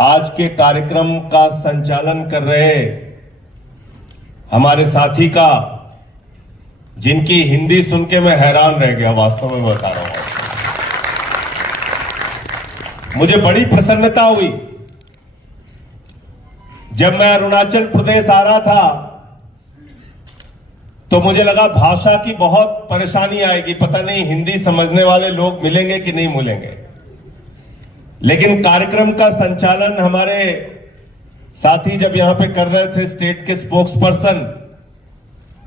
आज के कार्यक्रम का संचालन कर रहे हमारे साथी का, जिनकी हिंदी सुन के मैं हैरान रह गया, वास्तव में बता रहा हूं। मुझे बड़ी प्रसन्नता हुई जब मैं अरुणाचल प्रदेश आ रहा था, तो मुझे लगा भाषा की बहुत परेशानी आएगी, पता नहीं हिंदी समझने वाले लोग मिलेंगे कि नहीं मिलेंगे। लेकिन कार्यक्रम का संचालन हमारे साथी जब यहां पे कर रहे थे, स्टेट के स्पोक्स पर्सन,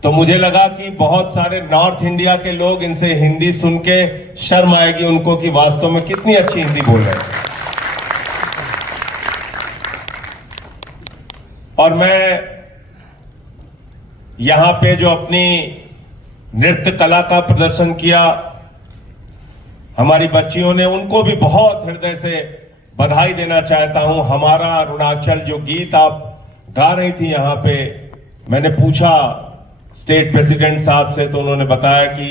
तो मुझे लगा कि बहुत सारे नॉर्थ इंडिया के लोग इनसे हिंदी सुन के शर्म आएगी उनको कि वास्तव में कितनी अच्छी हिंदी बोल रहे हैं। और मैं यहां पे जो अपनी नृत्य कला का प्रदर्शन किया हमारी बच्चियों ने, उनको भी बहुत हृदय से बधाई देना चाहता हूं। हमारा अरुणाचल जो गीत आप गा रही थी यहां पे, मैंने पूछा स्टेट प्रेसिडेंट साहब से, तो उन्होंने बताया कि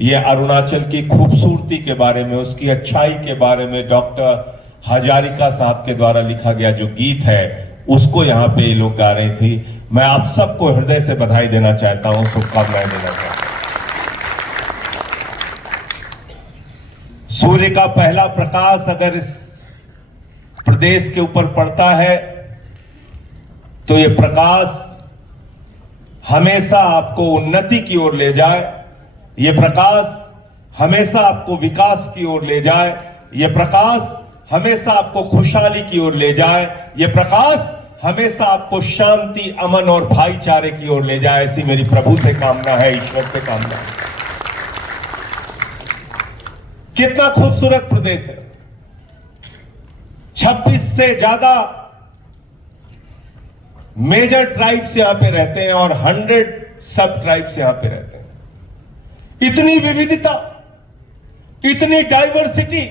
ये अरुणाचल की खूबसूरती के बारे में, उसकी अच्छाई के बारे में डॉक्टर हजारिका साहब के द्वारा लिखा गया जो गीत है, उसको यहां पे ये लोग गा रही थी। मैं आप सबको हृदय से बधाई देना चाहता हूं, शुभकामनाएं देना चाहता हूं। सूर्य का पहला प्रकाश अगर इस प्रदेश के ऊपर पड़ता है तो ये प्रकाश हमेशा आपको उन्नति की ओर ले जाए, ये प्रकाश हमेशा आपको विकास की ओर ले जाए, ये प्रकाश हमेशा आपको खुशहाली की ओर ले जाए, ये प्रकाश हमेशा आपको शांति, अमन और भाईचारे की ओर ले जाए। ऐसी मेरी प्रभु से कामना है, ईश्वर से कामना है। कितना खूबसूरत प्रदेश है। 26 से ज्यादा मेजर ट्राइब्स यहां पे रहते हैं और 100 सब ट्राइब्स यहां पे रहते हैं। इतनी विविधता, इतनी डाइवर्सिटी,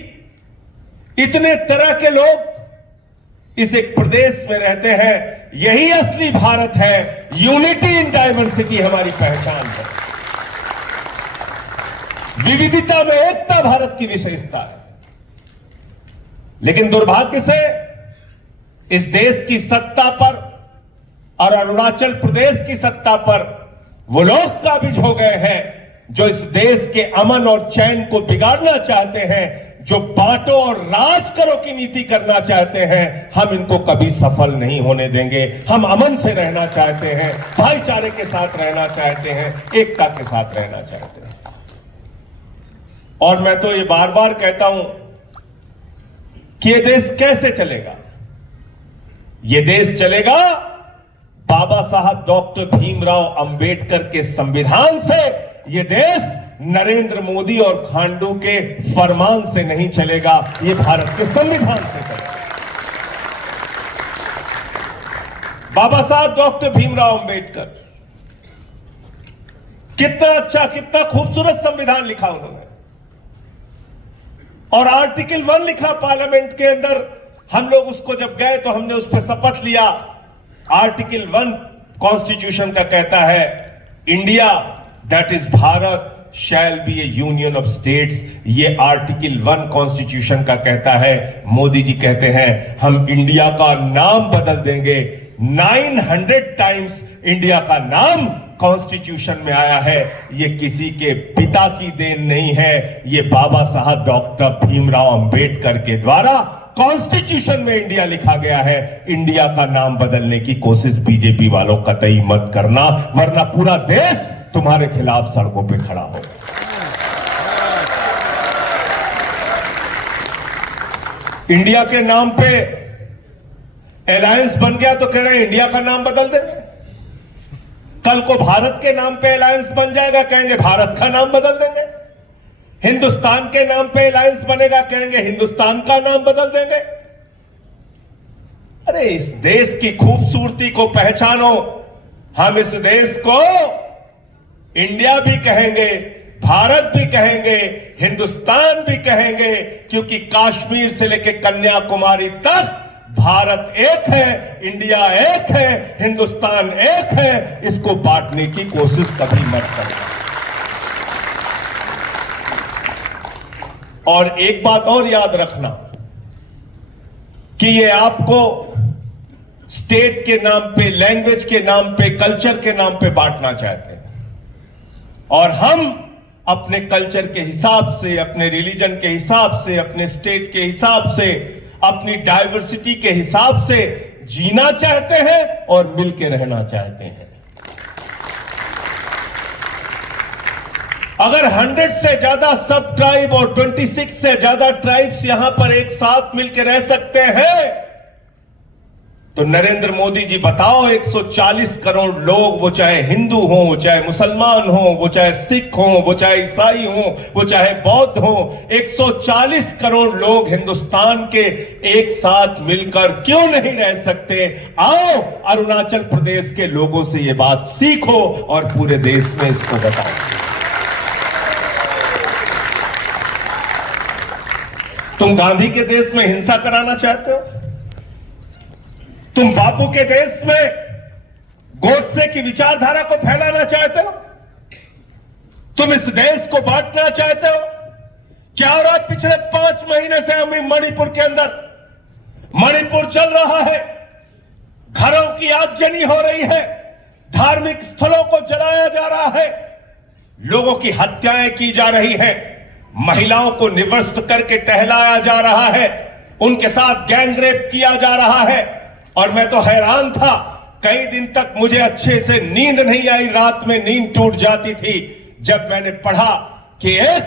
इतने तरह के लोग इस एक प्रदेश में रहते हैं। यही असली भारत है। यूनिटी इन डाइवर्सिटी हमारी पहचान है। विविधता में एकता भारत की विशेषता है। लेकिन दुर्भाग्य से इस देश की सत्ता पर और अरुणाचल प्रदेश की सत्ता पर वो लोग काबिज हो गए हैं जो इस देश के अमन और चैन को बिगाड़ना चाहते हैं, जो बांटो और राज करो की नीति करना चाहते हैं। हम इनको कभी सफल नहीं होने देंगे। हम अमन से रहना चाहते हैं, भाईचारे के साथ रहना चाहते हैं, एकता के साथ रहना चाहते हैं। और मैं तो ये बार बार कहता हूं कि ये देश कैसे चलेगा? ये देश चलेगा बाबा साहब डॉक्टर भीमराव अंबेडकर के संविधान से। ये देश नरेंद्र मोदी और खांडू के फरमान से नहीं चलेगा, ये भारत के संविधान से चलेगा। बाबा साहब डॉक्टर भीमराव अंबेडकर, कितना अच्छा, कितना खूबसूरत संविधान लिखा उन्होंने। और आर्टिकल 1 लिखा पार्लियामेंट के अंदर। हम लोग उसको जब गए तो हमने उस पर शपथ लिया। आर्टिकल 1 कॉन्स्टिट्यूशन का कहता है, India that is Bharat shall be A union of states. ये आर्टिकल 1 कॉन्स्टिट्यूशन का कहता है। मोदी जी कहते हैं हम इंडिया का नाम बदल देंगे। 900 टाइम्स इंडिया का नाम कॉन्स्टिट्यूशन में आया है। ये किसी के पिता की देन नहीं है, ये बाबा साहब डॉक्टर भीमराव अंबेडकर के द्वारा कॉन्स्टिट्यूशन में इंडिया लिखा गया है। इंडिया का नाम बदलने की कोशिश बीजेपी वालों कतई मत करना, वरना पूरा देश तुम्हारे खिलाफ सड़कों पे खड़ा हो। इंडिया के नाम पे अलायंस बन गया तो कह रहे हैं इंडिया का नाम बदल देंगे। कल को भारत के नाम पे अलायंस बन जाएगा, कहेंगे भारत का नाम बदल देंगे। हिंदुस्तान के नाम पे अलायंस बनेगा, कहेंगे हिंदुस्तान का नाम बदल देंगे। अरे इस देश की खूबसूरती को पहचानो। हम इस देश को इंडिया भी कहेंगे, भारत भी कहेंगे, हिंदुस्तान भी कहेंगे, क्योंकि कश्मीर से लेकर कन्याकुमारी तक भारत एक है, इंडिया एक है, हिंदुस्तान एक है। इसको बांटने की कोशिश कभी मत करना। और एक बात और याद रखना कि ये आपको स्टेट के नाम पे, लैंग्वेज के नाम पे, कल्चर के नाम पे बांटना चाहते हैं। और हम अपने कल्चर के हिसाब से, अपने रिलीजन के हिसाब से, अपने स्टेट के हिसाब से, अपनी डाइवर्सिटी के हिसाब से जीना चाहते हैं और मिलकर रहना चाहते हैं। अगर 100 से ज्यादा सब ट्राइब और 26 से ज्यादा ट्राइब्स यहां पर एक साथ मिलकर रह सकते हैं, तो नरेंद्र मोदी जी बताओ, 140 करोड़ लोग, वो चाहे हिंदू हो, वो चाहे मुसलमान हो, वो चाहे सिख हो, वो चाहे ईसाई हो, वो चाहे बौद्ध हो, 140 करोड़ लोग हिंदुस्तान के एक साथ मिलकर क्यों नहीं रह सकते? आओ अरुणाचल प्रदेश के लोगों से ये बात सीखो और पूरे देश में इसको बताओ। तुम गांधी के देश में हिंसा कराना चाहते हो? तुम बापू के देश में गोडसे की विचारधारा को फैलाना चाहते हो? तुम इस देश को बांटना चाहते हो? क्या हो रहा है पिछले 5 महीने से? हमें मणिपुर के अंदर, मणिपुर चल रहा है, घरों की आगजनी हो रही है, धार्मिक स्थलों को जलाया जा रहा है, लोगों की हत्याएं की जा रही है, महिलाओं को निवस्त्र करके टहलाया जा रहा है, उनके साथ गैंगरेप किया जा रहा है। और मैं तो हैरान था, कई दिन तक मुझे अच्छे से नींद नहीं आई, रात में नींद टूट जाती थी जब मैंने पढ़ा कि एक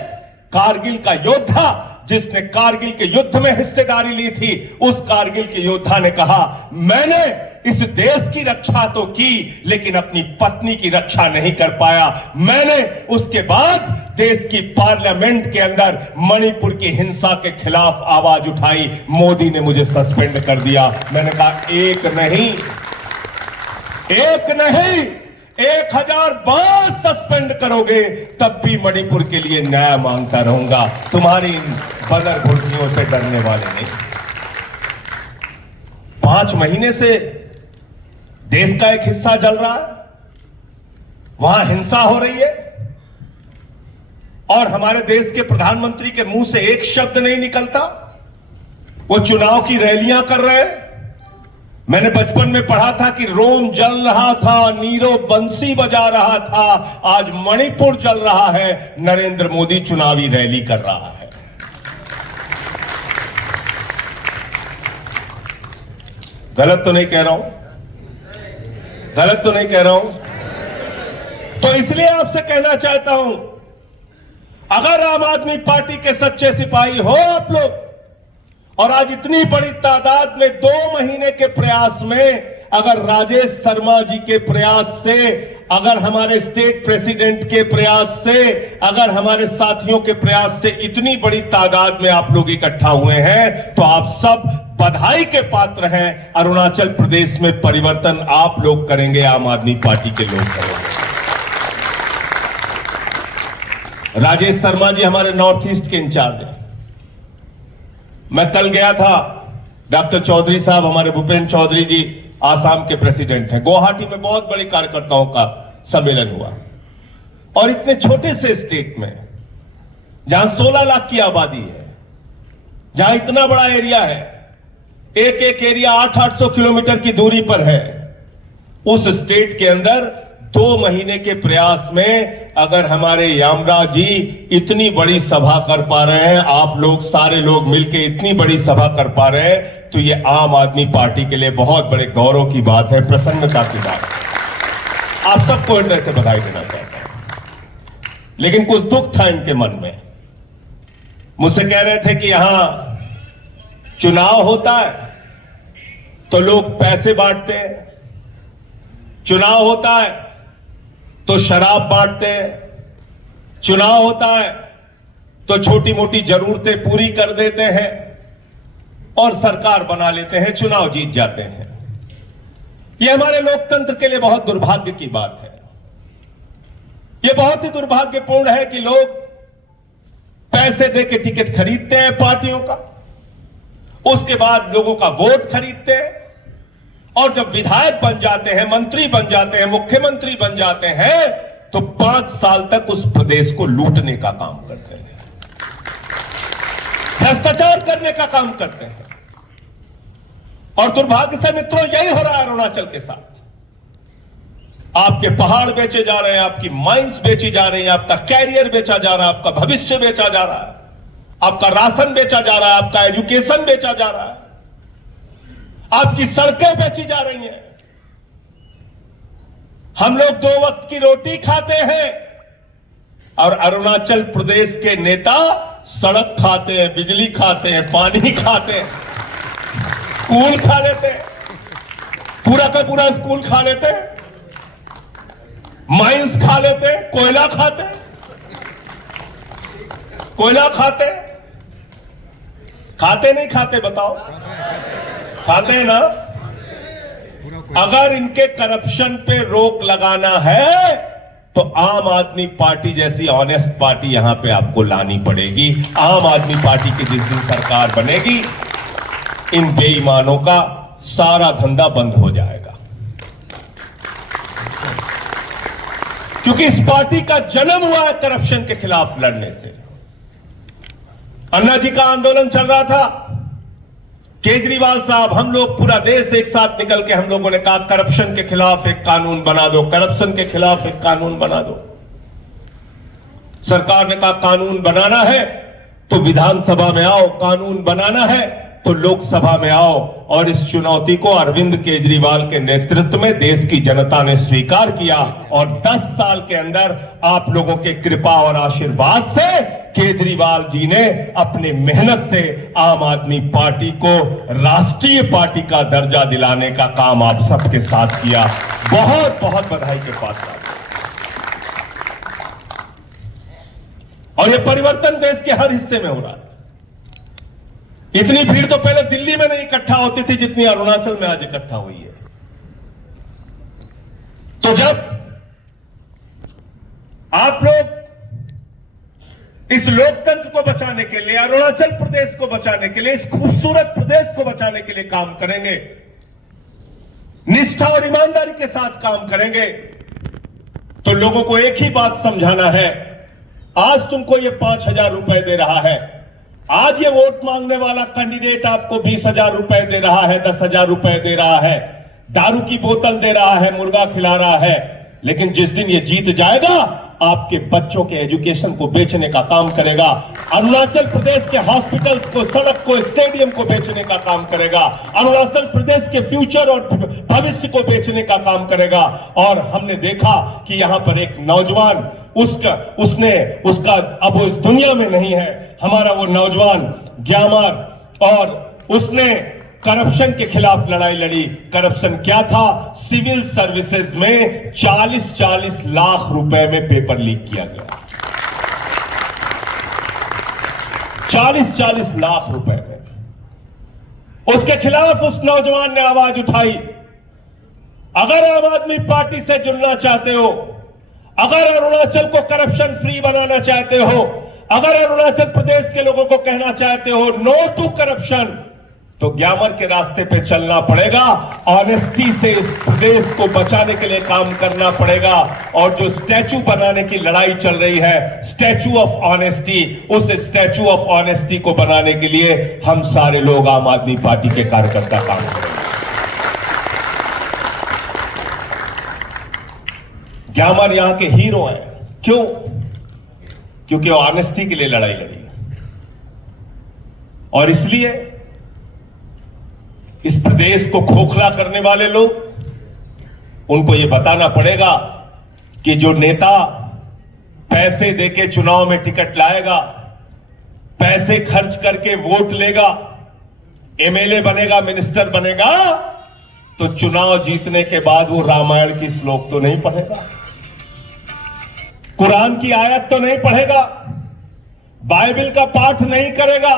कारगिल का योद्धा जिसने कारगिल के युद्ध में हिस्सेदारी ली थी, उस कारगिल के योद्धा ने कहा, मैंने इस देश की रक्षा तो की लेकिन अपनी पत्नी की रक्षा नहीं कर पाया। मैंने उसके बाद देश की पार्लियामेंट के अंदर मणिपुर की हिंसा के खिलाफ आवाज उठाई, मोदी ने मुझे सस्पेंड कर दिया। मैंने कहा एक नहीं 1000 बार सस्पेंड करोगे तब भी मणिपुर के लिए न्याय मांगता रहूंगा। तुम्हारी इन बदर भुर्तियों से डरने वाले नहीं। 5 महीने से देश का एक हिस्सा जल रहा है, वहां हिंसा हो रही है और हमारे देश के प्रधानमंत्री के मुंह से एक शब्द नहीं निकलता। वो चुनाव की रैलियां कर रहे हैं। मैंने बचपन में पढ़ा था कि रोम जल रहा था, नीरो बंसी बजा रहा था, आज मणिपुर जल रहा है, नरेंद्र मोदी चुनावी रैली कर रहा है। गलत तो नहीं कह रहा हूं? गलत तो नहीं कह रहा हूं? तो इसलिए आपसे कहना चाहता हूं, अगर आम आदमी पार्टी के सच्चे सिपाही हो आप लोग, और आज इतनी बड़ी तादाद में 2 महीने के प्रयास में, अगर राजेश शर्मा जी के प्रयास से, अगर हमारे स्टेट प्रेसिडेंट के प्रयास से, अगर हमारे साथियों के प्रयास से इतनी बड़ी तादाद में आप लोग इकट्ठा हुए हैं, तो आप सब बधाई के पात्र हैं। अरुणाचल प्रदेश में परिवर्तन आप लोग करेंगे, आम आदमी पार्टी के लोग करेंगे। राजेश शर्मा जी हमारे नॉर्थ ईस्ट के इंचार्ज हैं। मैं कल गया था, डॉक्टर चौधरी साहब, हमारे भूपेंद्र चौधरी जी आसाम के प्रेसिडेंट हैं। गुवाहाटी में बहुत बड़े कार्यकर्ताओं का सम्मेलन हुआ, और इतने छोटे से स्टेट में जहां 16 लाख की आबादी है, जहां इतना बड़ा एरिया है, एक एरिया 800-800 किलोमीटर की दूरी पर है, उस स्टेट के अंदर 2 महीने के प्रयास में अगर हमारे यामराज जी इतनी बड़ी सभा कर पा रहे हैं, आप लोग सारे लोग मिलकर इतनी बड़ी सभा कर पा रहे हैं, तो ये आम आदमी पार्टी के लिए बहुत बड़े गौरव की बात है, प्रसन्नता की बात है। आप सबको हृदय से बधाई देना चाहता हूं। लेकिन कुछ दुख था इनके मन में। मुझसे कह रहे थे कि यहां चुनाव होता है तो लोग पैसे बांटते हैं, चुनाव होता है तो शराब बांटते हैं, चुनाव होता है तो छोटी मोटी जरूरतें पूरी कर देते हैं और सरकार बना लेते हैं, चुनाव जीत जाते हैं। यह हमारे लोकतंत्र के लिए बहुत दुर्भाग्य की बात है। यह बहुत ही दुर्भाग्यपूर्ण है कि लोग पैसे देके टिकट खरीदते हैं पार्टियों का, उसके बाद लोगों का वोट खरीदते हैं, और जब विधायक बन जाते हैं, मंत्री बन जाते हैं, मुख्यमंत्री बन जाते हैं, तो 5 साल तक उस प्रदेश को लूटने का काम करते हैं, भ्रष्टाचार करने का काम करते हैं। और दुर्भाग्य से मित्रों यही हो रहा है अरुणाचल के साथ। आपके पहाड़ बेचे जा रहे हैं, आपकी माइंस बेची जा रही है, आपका कैरियर बेचा जा रहा है, आपका भविष्य बेचा जा रहा है, आपका राशन बेचा जा रहा है, आपका एजुकेशन बेचा जा रहा है, आपकी सड़कें बेची जा रही हैं। हम लोग 2 वक्त की रोटी खाते हैं और अरुणाचल प्रदेश के नेता सड़क खाते हैं, बिजली खाते हैं, पानी खाते हैं, स्कूल खा लेते हैं, पूरा का पूरा स्कूल खा लेते हैं, माइंस खा लेते हैं, कोयला खाते हैं, कोयला खाते हैं। खाते नहीं खाते बताओ? खाते हैं ना। अगर इनके करप्शन पे रोक लगाना है तो आम आदमी पार्टी जैसी ऑनेस्ट पार्टी यहां पे आपको लानी पड़ेगी। आम आदमी पार्टी की जिस दिन सरकार बनेगी, इन बेईमानों का सारा धंधा बंद हो जाएगा, क्योंकि इस पार्टी का जन्म हुआ है करप्शन के खिलाफ लड़ने से। अन्ना जी का आंदोलन चल रहा था, केजरीवाल साहब, हम लोग पूरा देश एक साथ निकल के हम लोगों ने कहा करप्शन के खिलाफ एक कानून बना दो, करप्शन के खिलाफ एक कानून बना दो। सरकार ने कहा कानून बनाना है तो विधानसभा में आओ, कानून बनाना है तो लोकसभा में आओ। और इस चुनौती को अरविंद केजरीवाल के नेतृत्व में देश की जनता ने स्वीकार किया और 10 साल के अंदर आप लोगों के कृपा और आशीर्वाद से केजरीवाल जी ने अपनी मेहनत से आम आदमी पार्टी को राष्ट्रीय पार्टी का दर्जा दिलाने का काम आप सबके साथ किया। बहुत बहुत बधाई के पात्र। और यह परिवर्तन देश के हर हिस्से में हो रहा है। इतनी भीड़ तो पहले दिल्ली में नहीं इकट्ठा होती थी जितनी अरुणाचल में आज इकट्ठा हुई है। तो जब आप लोग इस लोकतंत्र को बचाने के लिए, अरुणाचल प्रदेश को बचाने के लिए, इस खूबसूरत प्रदेश को बचाने के लिए काम करेंगे, निष्ठा और ईमानदारी के साथ काम करेंगे, तो लोगों को एक ही बात समझाना है। आज तुमको ये 5,000 रुपए दे रहा है, आज ये वोट मांगने वाला कैंडिडेट आपको 20,000 रुपए दे रहा है, 10,000 रुपए दे रहा है, दारू की बोतल दे रहा है, मुर्गा खिला रहा है, लेकिन जिस दिन ये जीत जाएगा आपके बच्चों के एजुकेशन को बेचने का काम करेगा, अरुणाचल प्रदेश के हॉस्पिटल्स को, सड़क को, स्टेडियम को बेचने का काम करेगा, अरुणाचल प्रदेश के फ्यूचर और भविष्य को बेचने का काम करेगा। और हमने देखा कि यहां पर एक नौजवान, उसका अब वो इस दुनिया में नहीं है, हमारा वो नौजवान ग्यामर, और उसने करप्शन के खिलाफ लड़ाई लड़ी। करप्शन क्या था? सिविल सर्विसेज में 40-40 लाख रुपए में पेपर लीक किया गया। 40-40 लाख रुपए में। उसके खिलाफ उस नौजवान ने आवाज उठाई। अगर आम आदमी पार्टी से जुड़ना चाहते हो, अगर अरुणाचल को करप्शन फ्री बनाना चाहते हो, अगर अरुणाचल प्रदेश के लोगों को कहना चाहते हो नो टू करप्शन, तो ग्यामर के रास्ते पे चलना पड़ेगा। ऑनेस्टी से इस प्रदेश को बचाने के लिए काम करना पड़ेगा। और जो स्टैचू बनाने की लड़ाई चल रही है, स्टैचू ऑफ ऑनेस्टी, उस स्टैचू ऑफ ऑनेस्टी को बनाने के लिए हम सारे लोग आम आदमी पार्टी के कार्यकर्ता काम करेंगे। ग्यामर यहां के हीरो हैं। क्यों? क्योंकि वो ऑनेस्टी के लिए लड़ाई लड़ी। और इसलिए इस प्रदेश को खोखला करने वाले लोग, उनको यह बताना पड़ेगा कि जो नेता पैसे देके चुनाव में टिकट लाएगा, पैसे खर्च करके वोट लेगा, एमएलए बनेगा, मिनिस्टर बनेगा, तो चुनाव जीतने के बाद वो रामायण की श्लोक तो नहीं पढ़ेगा, कुरान की आयत तो नहीं पढ़ेगा, बाइबल का पाठ नहीं करेगा।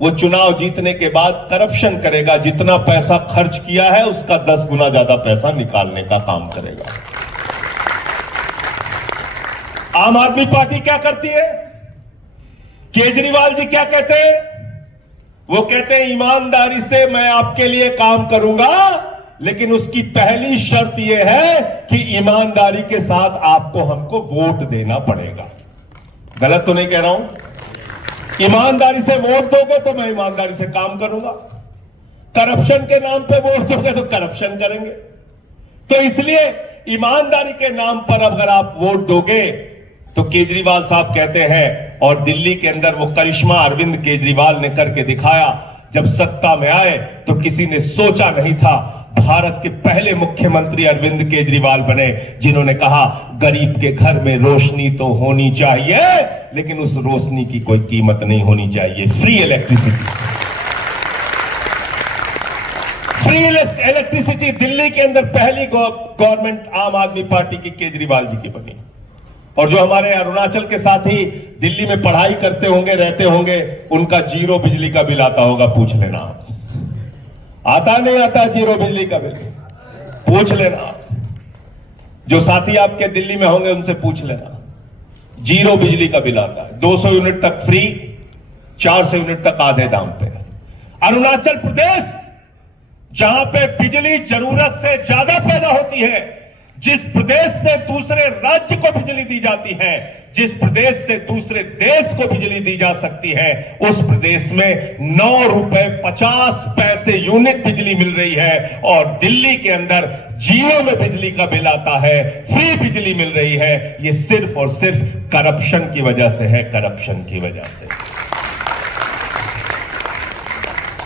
वो चुनाव जीतने के बाद करप्शन करेगा। जितना पैसा खर्च किया है उसका 10 गुना ज्यादा पैसा निकालने का काम करेगा। आम आदमी पार्टी क्या करती है? केजरीवाल जी क्या कहते हैं? वो कहते हैं ईमानदारी से मैं आपके लिए काम करूंगा, लेकिन उसकी पहली शर्त यह है कि ईमानदारी के साथ आपको हमको वोट देना पड़ेगा। गलत तो नहीं कह रहा हूं? ईमानदारी से वोट दोगे तो मैं ईमानदारी से काम करूंगा। करप्शन के नाम पे वोट दोगे तो करप्शन करेंगे। तो इसलिए ईमानदारी के नाम पर अगर आप वोट दोगे तो केजरीवाल साहब कहते हैं, और दिल्ली के अंदर वो करिश्मा अरविंद केजरीवाल ने करके दिखाया। जब सत्ता में आए तो किसी ने सोचा नहीं था, भारत के पहले मुख्यमंत्री अरविंद केजरीवाल बने, जिन्होंने कहा गरीब के घर में रोशनी तो होनी चाहिए, लेकिन उस रोशनी की कोई कीमत नहीं होनी चाहिए। Free electricity, free electricity Delhi के अंदर पहली गवर्नमेंट आम आदमी पार्टी की केजरीवाल जी की बनी। और जो हमारे अरुणाचल के साथी दिल्ली में पढ़ाई करते होंगे, रहते होंगे, उनका जीरो बिजली का बिल आता होगा, पूछ लेना आप। आता नहीं आता जीरो बिजली का बिल? पूछ लेना आप। जो साथी आपके दिल्ली में होंगे उनसे पूछ लेना, जीरो बिजली का बिल आता है। 200 यूनिट तक फ्री, 400 यूनिट तक आधे दाम पे। अरुणाचल प्रदेश जहां पे बिजली जरूरत से ज्यादा पैदा होती है, जिस प्रदेश से दूसरे राज्य को बिजली दी जाती है, जिस प्रदेश से दूसरे देश को बिजली दी जा सकती है, उस प्रदेश में 9 रुपए 50 पैसे यूनिट बिजली मिल रही है। और दिल्ली के अंदर जीरो में बिजली का बिल आता है, फ्री बिजली मिल रही है। यह सिर्फ और सिर्फ करप्शन की वजह से है, करप्शन की वजह से।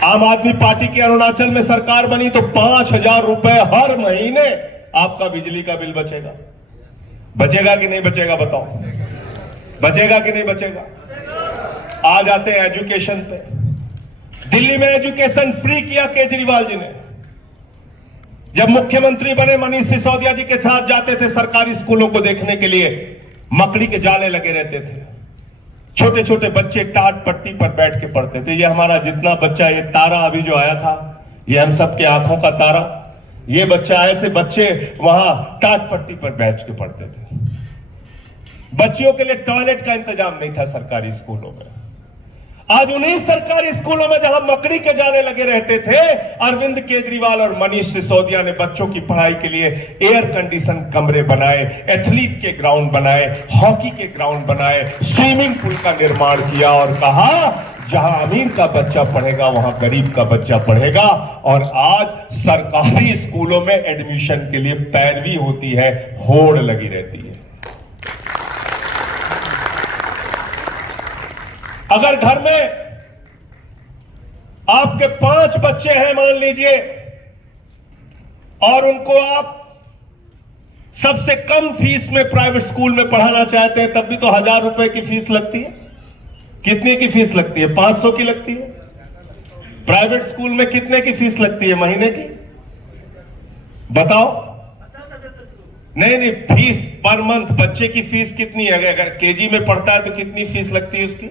आम आदमी पार्टी की अरुणाचल में सरकार बनी तो 5,000 रुपए हर महीने आपका बिजली का बिल बचेगा। बचेगा कि नहीं बचेगा बताओ? बचेगा कि नहीं बचेगा? आ जाते हैं एजुकेशन पे। दिल्ली में एजुकेशन फ्री किया केजरीवाल जी ने। जब मुख्यमंत्री बने, मनीष सिसोदिया जी के साथ जाते थे सरकारी स्कूलों को देखने के लिए, मकड़ी के जाले लगे रहते थे, छोटे छोटे बच्चे टाट पट्टी पर बैठ के पढ़ते थे। ये हमारा जितना बच्चा, ये तारा अभी जो आया था, ये हम सबके आंखों का तारा, ये बच्चा, ऐसे बच्चे वहां टाट पट्टी पर बैठ के पढ़ते थे। बच्चियों के लिए टॉयलेट का इंतजाम नहीं था सरकारी स्कूलों में। आज उन्हीं सरकारी स्कूलों में जहां मकड़ी के जाले लगे रहते थे, अरविंद केजरीवाल और मनीष सिसोदिया ने बच्चों की पढ़ाई के लिए एयर कंडीशन कमरे बनाए, एथलीट के ग्राउंड बनाए, हॉकी के ग्राउंड बनाए, स्विमिंग पूल का निर्माण किया और कहा जहां अमीर का बच्चा पढ़ेगा वहां गरीब का बच्चा पढ़ेगा। और आज सरकारी स्कूलों में एडमिशन के लिए पैरवी होती है, होड़ लगी रहती है। अगर घर में आपके 5 बच्चे हैं मान लीजिए, और उनको आप सबसे कम फीस में प्राइवेट स्कूल में पढ़ाना चाहते हैं, तब भी तो 1,000 रुपए की फीस लगती है। कितने की फीस लगती है? 500 की लगती है। प्राइवेट स्कूल में कितने की फीस लगती है महीने की? बताओ। नहीं, फीस पर मंथ बच्चे की फीस कितनी है? अगर केजी में पढ़ता है तो कितनी फीस लगती है उसकी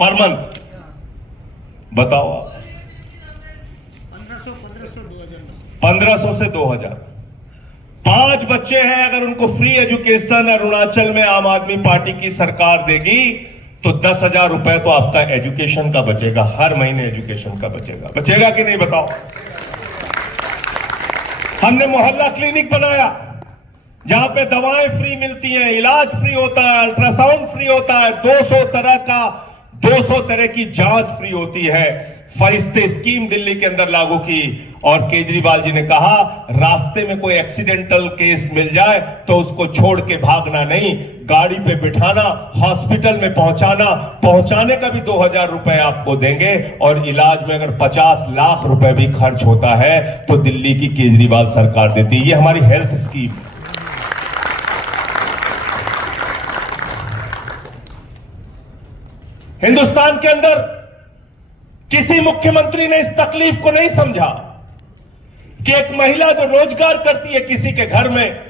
पर मंथ? बताओ आप। 1500 से 2000। 5 बच्चे हैं, अगर उनको फ्री एजुकेशन अरुणाचल में आम आदमी पार्टी की सरकार देगी तो 10,000 रुपए तो आपका एजुकेशन का बचेगा, हर महीने एजुकेशन का बचेगा। बचेगा कि नहीं बताओ? हमने मोहल्ला क्लिनिक बनाया जहां पे दवाएं फ्री मिलती हैं, इलाज फ्री होता है, अल्ट्रासाउंड फ्री होता है, 200 तरह की जांच फ्री होती है। फरिश्ते स्कीम दिल्ली के अंदर लागू की। और केजरीवाल जी ने कहा रास्ते में कोई एक्सीडेंटल केस मिल जाए तो उसको छोड़ के भागना नहीं, गाड़ी पे बिठाना, हॉस्पिटल में पहुंचाने का भी 2,000 रुपए आपको देंगे। और इलाज में अगर 50 लाख रुपए भी खर्च होता है तो दिल्ली की केजरीवाल सरकार देती है। ये हमारी हेल्थ स्कीम। हिंदुस्तान के अंदर किसी मुख्यमंत्री ने इस तकलीफ को नहीं समझा कि एक महिला जो रोजगार करती है किसी के घर में,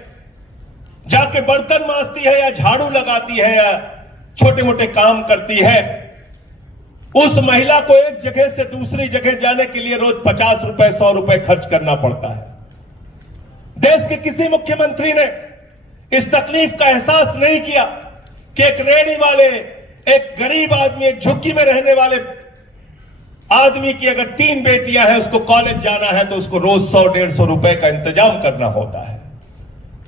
जाके बर्तन मांजती है या झाड़ू लगाती है या छोटे मोटे काम करती है, उस महिला को एक जगह से दूसरी जगह जाने के लिए रोज 50 रुपए 100 रुपए खर्च करना पड़ता है। देश के किसी मुख्यमंत्री ने इस तकलीफ का एहसास नहीं किया कि एक रेहड़ी वाले, एक गरीब आदमी, एक झुग्गी में रहने वाले आदमी की अगर 3 बेटियां हैं, उसको कॉलेज जाना है तो उसको रोज 100-150 रुपए का इंतजाम करना होता है।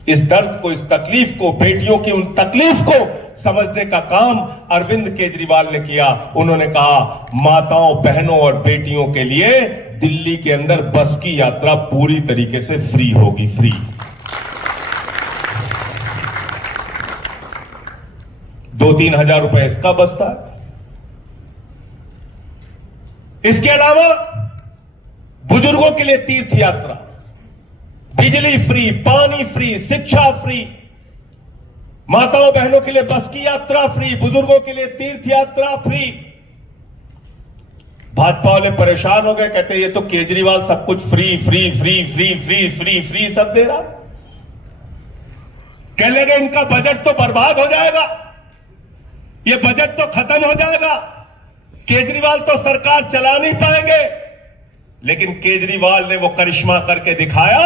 इस दर्द को, इस तकलीफ को, बेटियों की उन तकलीफ को समझने का काम अरविंद केजरीवाल ने किया। उन्होंने कहा माताओं, बहनों और बेटियों के लिए दिल्ली के अंदर बस की यात्रा पूरी तरीके से फ्री होगी, फ्री। 2-3 हजार रुपए इसका बसता है। इसके अलावा बुजुर्गों के लिए तीर्थ यात्रा, बिजली फ्री, पानी फ्री, शिक्षा फ्री, माताओं बहनों के लिए बस की यात्रा फ्री, बुजुर्गों के लिए तीर्थ यात्रा फ्री। भाजपा वाले परेशान हो गए, कहते ये तो केजरीवाल सब कुछ free free free free free free free सब दे रहा। कहने लगे इनका बजट तो बर्बाद हो जाएगा, ये बजट तो खत्म हो जाएगा, केजरीवाल तो सरकार चला नहीं पाएंगे। लेकिन केजरीवाल ने वो करिश्मा करके दिखाया।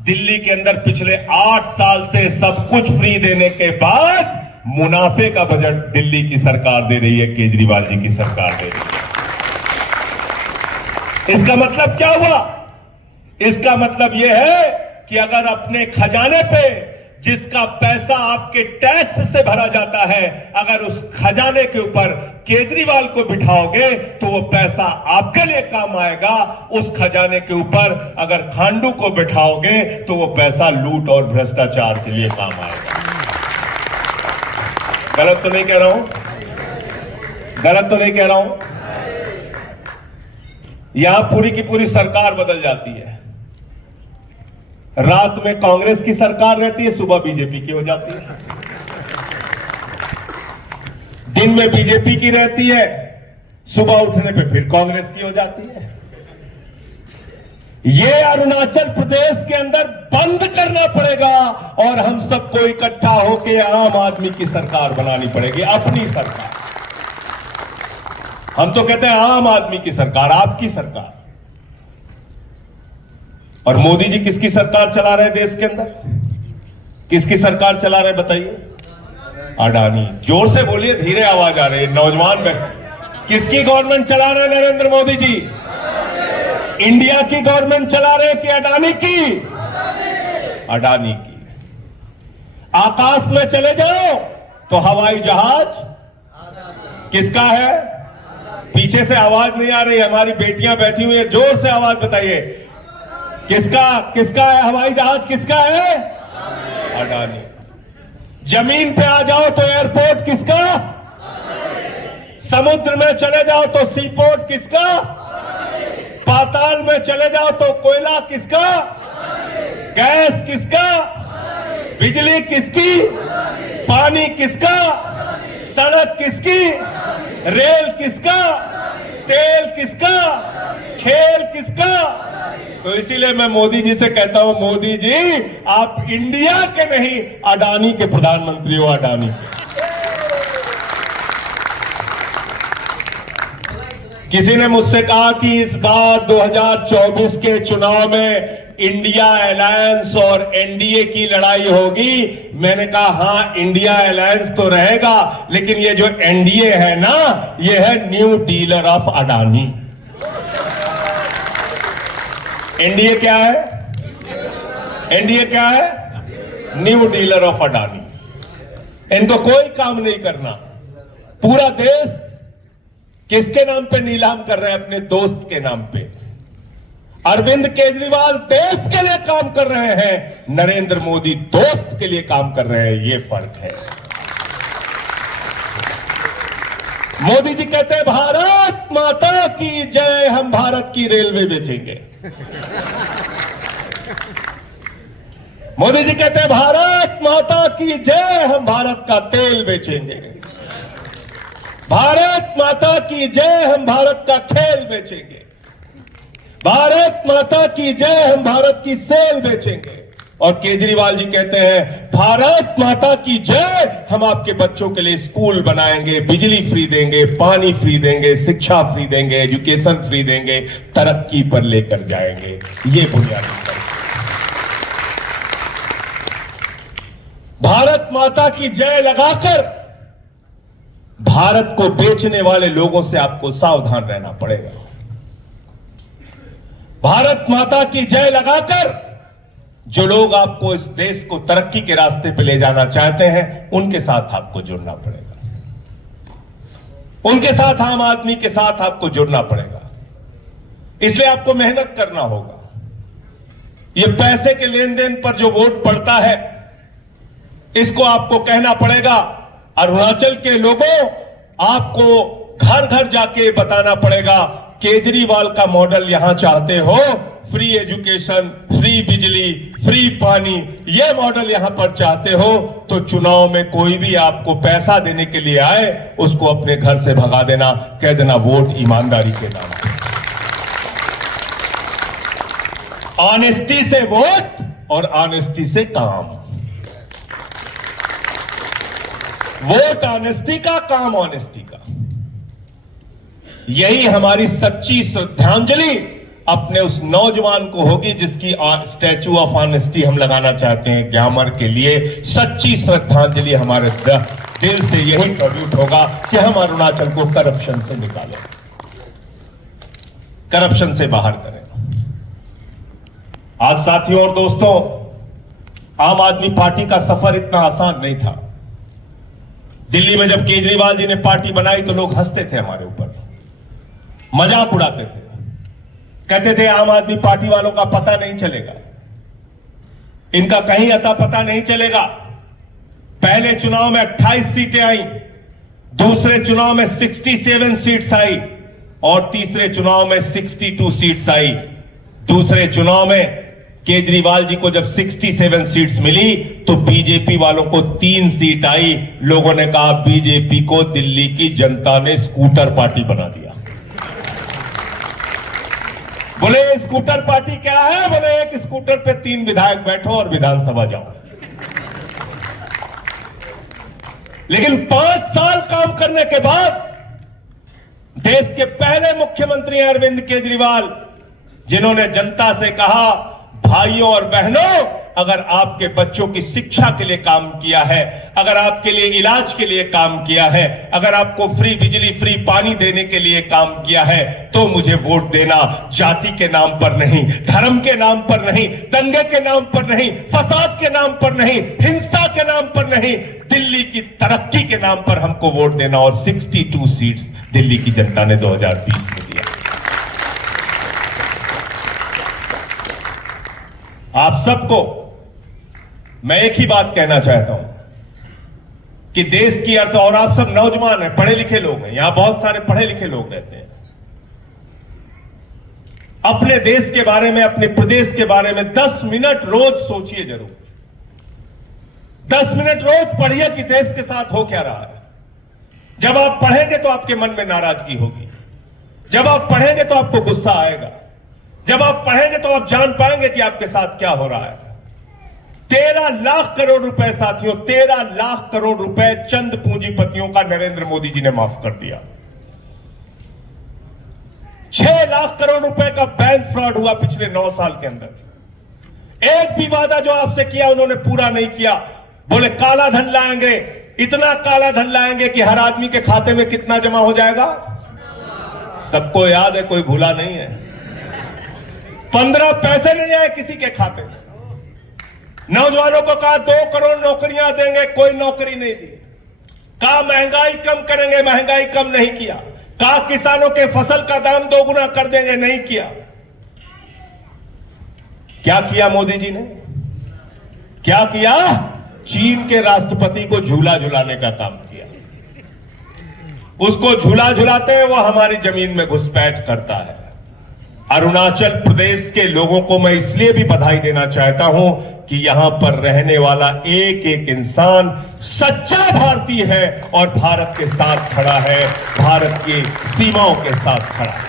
दिल्ली के अंदर पिछले 8 साल से सब कुछ फ्री देने के बाद मुनाफे का बजट दिल्ली की सरकार दे रही है, केजरीवाल जी की सरकार दे रही है। इसका मतलब क्या हुआ? इसका मतलब यह है कि अगर अपने खजाने पे जिसका पैसा आपके टैक्स से भरा जाता है, अगर उस खजाने के ऊपर केजरीवाल को बिठाओगे तो वो पैसा आपके लिए काम आएगा। उस खजाने के ऊपर अगर खांडू को बिठाओगे तो वो पैसा लूट और भ्रष्टाचार के लिए काम आएगा। गलत तो नहीं कह रहा हूं? गलत तो नहीं कह रहा हूं? यहां पूरी की पूरी सरकार बदल जाती है। रात में कांग्रेस की सरकार रहती है, सुबह बीजेपी की हो जाती है। दिन में बीजेपी की रहती है, सुबह उठने पे फिर कांग्रेस की हो जाती है। ये अरुणाचल प्रदेश के अंदर बंद करना पड़ेगा और हम सबको इकट्ठा होकर आम आदमी की सरकार बनानी पड़ेगी, अपनी सरकार। हम तो कहते हैं आम आदमी की सरकार, आपकी सरकार। और मोदी जी किसकी सरकार चला रहे देश के अंदर? किसकी सरकार चला रहे बताइए? अडानी। जोर से बोलिए, धीरे आवाज आ रही है, नौजवान व्यक्ति। किसकी गवर्नमेंट चला रहे नरेंद्र मोदी जी? इंडिया की गवर्नमेंट चला रहे कि अडानी की? अडानी की। आकाश में चले जाओ तो हवाई जहाज किसका है? पीछे से आवाज नहीं आ रही, हमारी बेटियां बैठी हुई है, जोर से आवाज बताइए। किसका है हवाई जहाज? किसका है? अडानी। जमीन पे आ जाओ तो एयरपोर्ट किसका? समुद्र में चले जाओ तो सी पोर्ट किसका? पाताल में चले जाओ तो कोयला किसका? गैस किसका? बिजली किसकी? पानी किसका? सड़क किसकी? रेल किसका? तेल किसका? खेल किसका? तो इसीलिए मैं मोदी जी से कहता हूं, मोदी जी आप इंडिया के नहीं अडानी के प्रधानमंत्री हो, अडानी के। किसी ने मुझसे कहा कि इस बार 2024 के चुनाव में इंडिया अलायंस और एनडीए की लड़ाई होगी। मैंने कहा हां, इंडिया अलायंस तो रहेगा, लेकिन ये जो एनडीए है ना, ये है new dealer of Adani. NDA क्या है? एनडीए क्या है? New dealer of Adani. इनको कोई काम नहीं करना। पूरा देश किसके नाम पे नीलाम कर रहे हैं? अपने दोस्त के नाम पे। अरविंद केजरीवाल देश के लिए काम कर रहे हैं, नरेंद्र मोदी दोस्त के लिए काम कर रहे हैं, ये फर्क है। मोदी जी कहते हैं भारत माता की जय, हम भारत की रेलवे बेचेंगे। मोदी जी कहते हैं भारत माता की जय, हम भारत का तेल बेचेंगे। भारत माता की जय, हम भारत का खेल बेचेंगे। भारत माता की जय, हम भारत की सेल बेचेंगे। और केजरीवाल जी कहते हैं भारत माता की जय, हम आपके बच्चों के लिए स्कूल बनाएंगे, बिजली फ्री देंगे, पानी फ्री देंगे, शिक्षा फ्री देंगे, एजुकेशन फ्री देंगे, तरक्की पर लेकर जाएंगे। ये बुनियादी फर्क। भारत माता की जय लगाकर भारत को बेचने वाले लोगों से आपको सावधान रहना पड़ेगा। भारत माता की जय लगाकर जो लोग आपको इस देश को तरक्की के रास्ते पे ले जाना चाहते हैं, उनके साथ आपको जुड़ना पड़ेगा। उनके साथ, आम आदमी के साथ आपको जुड़ना पड़ेगा। इसलिए आपको मेहनत करना होगा। ये पैसे के लेन देन पर जो वोट पड़ता है, इसको आपको कहना पड़ेगा। अरुणाचल के लोगों, आपको घर घर जाके बताना पड़ेगा, केजरीवाल का मॉडल यहां चाहते हो, फ्री एजुकेशन, फ्री बिजली, फ्री पानी, यह मॉडल यहां पर चाहते हो, तो चुनाव में कोई भी आपको पैसा देने के लिए आए, उसको अपने घर से भगा देना, कह देना वोट ईमानदारी के नाम पे। ऑनेस्टी से वोट और ऑनेस्टी से काम। वोट ऑनेस्टी का, काम ऑनेस्टी का। यही हमारी सच्ची श्रद्धांजलि अपने उस नौजवान को होगी जिसकी स्टैचू ऑफ ऑनेस्टी हम लगाना चाहते हैं ग्यामर के लिए। सच्ची श्रद्धांजलि हमारे दिल से यही ट्रिब्यूट होगा कि हम अरुणाचल को करप्शन से निकालें, करप्शन से बाहर करें। आज साथियों और दोस्तों, आम आदमी पार्टी का सफर इतना आसान नहीं था। दिल्ली में जब केजरीवाल जी ने पार्टी बनाई तो लोग हंसते थे हमारे ऊपर, मजाक उड़ाते थे, कहते थे आम आदमी पार्टी वालों का पता नहीं चलेगा, इनका कहीं अता पता नहीं चलेगा। पहले चुनाव में 28 सीटें आई, दूसरे चुनाव में 67 सीट्स आई और तीसरे चुनाव में 62 सीट्स आई। दूसरे चुनाव में केजरीवाल जी को जब 67 सीट्स मिली तो बीजेपी वालों को 3 सीट आई। लोगों ने कहा बीजेपी को दिल्ली की जनता ने स्कूटर पार्टी बना दिया। बोले स्कूटर पार्टी क्या है? बोले एक स्कूटर पे 3 विधायक बैठो और विधानसभा जाओ। लेकिन 5 साल काम करने के बाद देश के पहले मुख्यमंत्री अरविंद केजरीवाल, जिन्होंने जनता से कहा भाइयों और बहनों, अगर आपके बच्चों की शिक्षा के लिए काम किया है, अगर आपके लिए इलाज के लिए काम किया है, अगर आपको फ्री बिजली, फ्री पानी देने के लिए काम किया है, तो मुझे वोट देना। जाति के नाम पर नहीं, धर्म के नाम पर नहीं, दंगे के नाम पर नहीं, फसाद के नाम पर नहीं, हिंसा के नाम पर नहीं, दिल्ली की तरक्की के नाम पर हमको वोट देना। और 62 सीट्स दिल्ली की जनता ने 2020 में दिया। आप सबको मैं एक ही बात कहना चाहता हूं कि देश की अर्थ, और आप सब नौजवान हैं, पढ़े लिखे लोग हैं, यहां बहुत सारे पढ़े लिखे लोग रहते हैं। अपने देश के बारे में, अपने प्रदेश के बारे में 10 मिनट रोज सोचिए जरूर। 10 मिनट रोज पढ़िए कि देश के साथ हो क्या रहा है। जब आप पढ़ेंगे तो आपके मन में नाराजगी होगी, जब आप पढ़ेंगे तो आपको गुस्सा आएगा, जब आप पढ़ेंगे तो आप जान पाएंगे कि आपके साथ क्या हो रहा है। 13 लाख करोड़ रुपए साथियों, 13 लाख करोड़ रुपए चंद पूंजीपतियों का नरेंद्र मोदी जी ने माफ कर दिया। 6 लाख करोड़ रुपए का बैंक फ्रॉड हुआ पिछले 9 साल के अंदर। एक भी वादा जो आपसे किया उन्होंने पूरा नहीं किया। बोले काला धन लाएंगे, इतना काला धन लाएंगे कि हर आदमी के खाते में कितना जमा हो जाएगा, सबको याद है, कोई भूला नहीं है। 15 पैसे नहीं आए किसी के खाते में। नौजवानों को कहा 2 करोड़ नौकरियां देंगे, कोई नौकरी नहीं दी। कहा महंगाई कम करेंगे, महंगाई कम नहीं किया। कहा किसानों के फसल का दाम 2 गुना कर देंगे, नहीं किया। क्या किया मोदी जी ने? क्या किया? चीन के राष्ट्रपति को झूला झुलाने का काम किया। उसको झूला झुलाते हैं, वो हमारी जमीन में घुसपैठ करता है। अरुणाचल प्रदेश के लोगों को मैं इसलिए भी बधाई देना चाहता हूं कि यहां पर रहने वाला एक एक इंसान सच्चा भारतीय है और भारत के साथ खड़ा है, भारत की सीमाओं के साथ खड़ा है।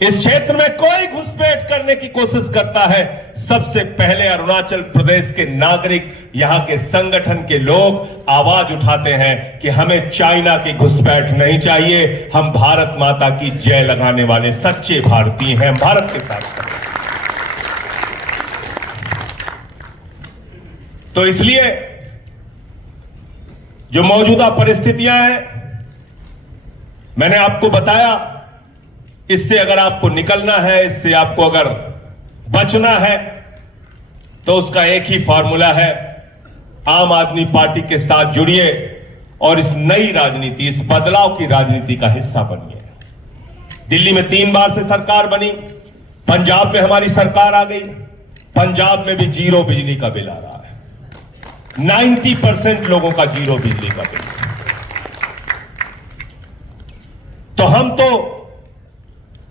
इस क्षेत्र में कोई घुसपैठ करने की कोशिश करता है, सबसे पहले अरुणाचल प्रदेश के नागरिक, यहां के संगठन के लोग आवाज उठाते हैं कि हमें चाइना की घुसपैठ नहीं चाहिए, हम भारत माता की जय लगाने वाले सच्चे भारतीय हैं, भारत के साथ खड़े हैं। तो इसलिए जो मौजूदा परिस्थितियां हैं, मैंने आपको बताया, इससे अगर आपको निकलना है, इससे आपको अगर बचना है तो उसका एक ही फॉर्मूला है, आम आदमी पार्टी के साथ जुड़िए और इस नई राजनीति, इस बदलाव की राजनीति का हिस्सा बनिए। दिल्ली में 3 बार से सरकार बनी, पंजाब में हमारी सरकार आ गई, पंजाब में भी 0 बिजली का बिल आ रहा है। 90% लोगों का 0 बिजली का बिल। तो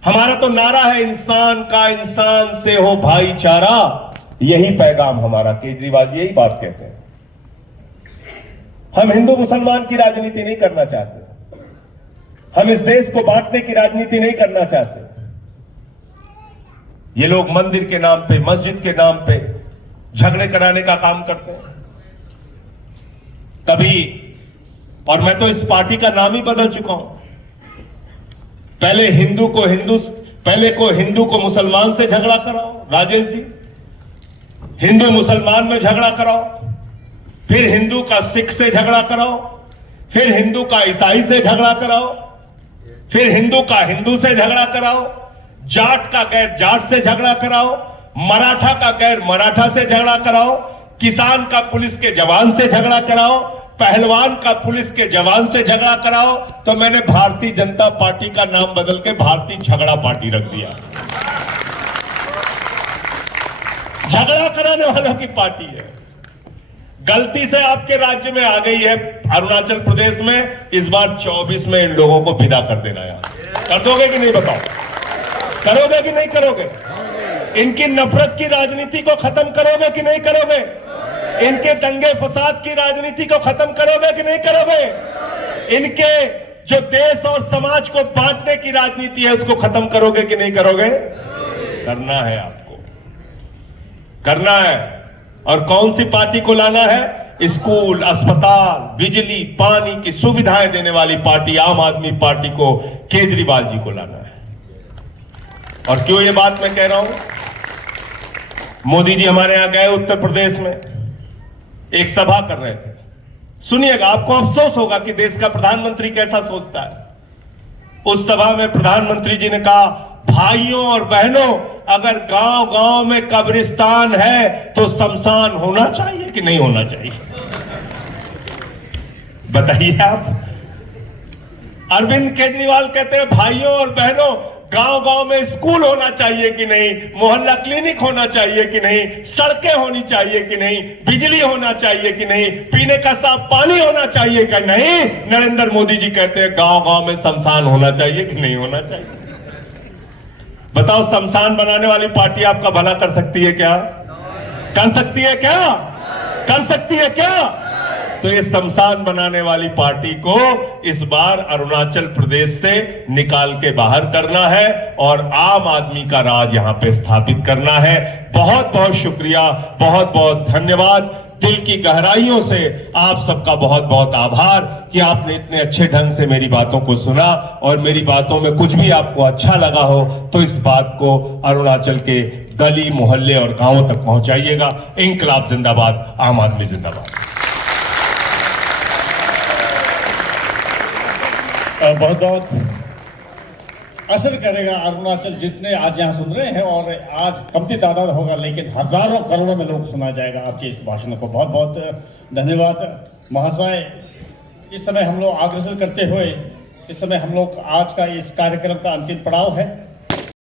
हमारा तो नारा है, इंसान का इंसान से हो भाईचारा। यही पैगाम हमारा। केजरीवाल जी यही बात कहते हैं। हम हिंदू मुसलमान की राजनीति नहीं करना चाहते, हम इस देश को बांटने की राजनीति नहीं करना चाहते। ये लोग मंदिर के नाम पे, मस्जिद के नाम पे झगड़े कराने का काम करते हैं कभी। और मैं तो इस पार्टी का नाम ही बदल चुका हूं। पहले हिंदू को मुसलमान से झगड़ा कराओ राजेश जी, हिंदू मुसलमान में झगड़ा कराओ, फिर हिंदू का सिख से झगड़ा कराओ, फिर हिंदू का ईसाई से झगड़ा कराओ, फिर हिंदू का हिंदू से झगड़ा कराओ, जाट का गैर जाट से झगड़ा कराओ, मराठा का गैर मराठा से झगड़ा कराओ, किसान का पुलिस के जवान से झगड़ा कराओ, पहलवान का पुलिस के जवान से झगड़ा कराओ। तो मैंने भारतीय जनता पार्टी का नाम बदल के भारतीय झगड़ा पार्टी रख दिया। झगड़ा कराने वालों की पार्टी है। गलती से आपके राज्य में आ गई है, अरुणाचल प्रदेश में। इस बार 24 में इन लोगों को विदा कर देना है। यहां से कर दोगे कि नहीं? बताओ, करोगे कि नहीं करोगे? इनकी नफरत की राजनीति को खत्म करोगे कि नहीं करोगे? इनके दंगे फसाद की राजनीति को खत्म करोगे कि नहीं करोगे? इनके जो देश और समाज को बांटने की राजनीति है उसको खत्म करोगे कि नहीं करोगे? करना है, आपको करना है। और कौन सी पार्टी को लाना है? स्कूल, अस्पताल, बिजली, पानी की सुविधाएं देने वाली पार्टी आम आदमी पार्टी को, केजरीवाल जी को लाना है। और क्यों ये बात मैं कह रहा हूं? मोदी जी हमारे यहां गए उत्तर प्रदेश में, एक सभा कर रहे थे। सुनिएगा, आपको अफसोस होगा कि देश का प्रधानमंत्री कैसा सोचता है। उस सभा में प्रधानमंत्री जी ने कहा, भाइयों और बहनों, अगर गांव गांव में कब्रिस्तान है तो शमशान होना चाहिए कि नहीं होना चाहिए? बताइए आप। अरविंद केजरीवाल कहते हैं, भाइयों और बहनों, गांव गांव में स्कूल होना चाहिए कि नहीं, मोहल्ला क्लिनिक होना चाहिए कि नहीं, सड़कें होनी चाहिए कि नहीं, बिजली होना चाहिए कि नहीं, पीने का साफ पानी होना चाहिए कि नहीं? नरेंद्र मोदी जी कहते हैं, गांव गांव में शमशान होना चाहिए कि नहीं होना चाहिए? बताओ, शमशान बनाने वाली पार्टी आपका भला कर सकती है क्या? कर सकती है क्या? कर सकती है क्या? तो ये शमशान बनाने वाली पार्टी को इस बार अरुणाचल प्रदेश से निकाल के बाहर करना है और आम आदमी का राज यहां पे स्थापित करना है। बहुत बहुत शुक्रिया, बहुत बहुत धन्यवाद। दिल की गहराइयों से आप सबका बहुत बहुत आभार कि आपने इतने अच्छे ढंग से मेरी बातों को सुना, और मेरी बातों में कुछ भी आपको अच्छा लगा हो तो इस बात को अरुणाचल के गली, मोहल्ले और गांवों तक पहुंचाइएगा। इंकलाब जिंदाबाद, आम आदमी जिंदाबाद। बहुत बहुत असर करेगा अरुणाचल, जितने आज यहाँ सुन रहे हैं, और आज कमती तादाद होगा लेकिन हजारों करोड़ों में लोग सुना जाएगा आपके इस भाषण को। बहुत बहुत धन्यवाद महाशय। इस समय हम लोग अग्रसर करते हुए, इस समय हम लोग आज का इस कार्यक्रम का अंतिम पड़ाव है।